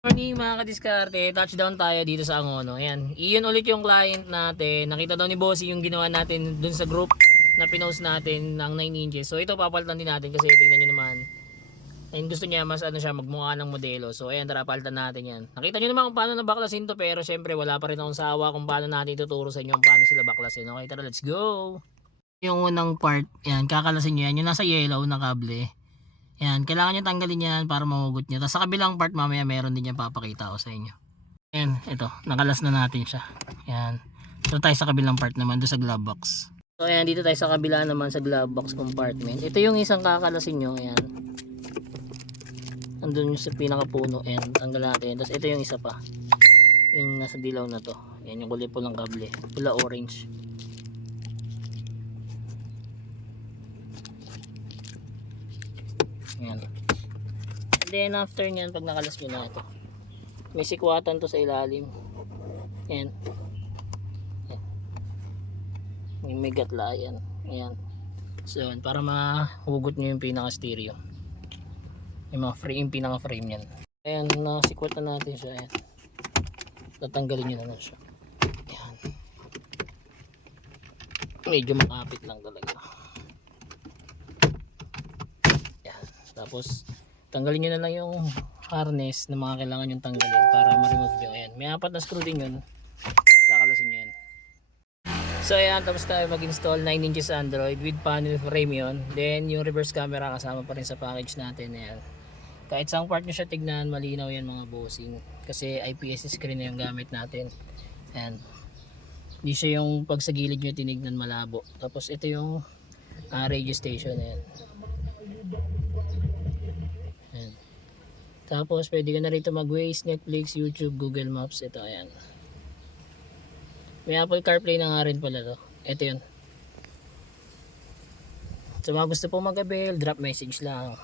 Morning mga kadiskarte, touchdown tayo dito sa Angono. Ayan, iyon ulit yung client natin. Nakita daw ni Bossy yung ginawa natin dun sa group na pinost natin ng 9 inches. So ito papalitan din natin kasi tingnan nyo naman. And gusto niya mas ano siya, magmukha ng modelo. So ayan, tara palitan natin yan. Nakita nyo naman kung paano nabaklasin to, pero syempre wala pa rin akong sawa kung paano natin tuturo sa inyo kung paano sila baklasin. Okay, tara, let's go. Yung unang part, ayan, kakalasin nyo yan. Yung nasa yellow na kable. Yan, kailangan nyo tanggalin yan para mahugot nyo. Tapos sa kabilang part mamaya meron din yan papakita ko sa inyo. Yan, ito, nakalas na natin siya. Yan. So tayo sa kabilang part naman, doon sa glove box. So ayan, dito tayo sa kabila naman sa glove box compartment. Ito yung isang kakalasin nyo, ayan. Andun yung sa pinakapuno, ayan, tanggal natin. Tapos ito yung isa pa. Yung nasa dilaw na to. Ayan, yung kulay pulang kable. Pula orange. Ayan. And then after nyan, pag nakalas nyo na ito, may sikwatan to sa ilalim. Ayan. May gatla yan. Ayan. So para mahugot nyo yung pinaka stereo. Yung mga frame, yung pinaka frame yan. Ayan, nasikwatan natin siya. Ayan. Tatanggalin nyo na lang siya. Ayan. Medyo makapit lang talaga. Ayan. Tapos tanggalin nyo na lang yung harness na mga kailangan yung tanggalin para ma-remove nyo. Ayan. May 4 na screw din yun. Kakalasin nyo yan. So ayan, tapos tayo mag-install 9 inches Android with panel frame yun. Then yung reverse camera kasama pa rin sa package natin. Ayan. Kahit saang part nyo siya tignan, malinaw yan mga bossing. Kasi IPS screen na yung gamit natin. Ayan. Hindi siya yung pag sa gilid nyo tinignan malabo. Tapos ito yung radio station. Ayan. Ayan. Tapos pwede ka na rito mag-Waze, Netflix, YouTube, Google Maps. Ito, ayan. May Apple CarPlay na nga rin pala to. Ito yun. So mga gusto po mag-avail, drop message lang.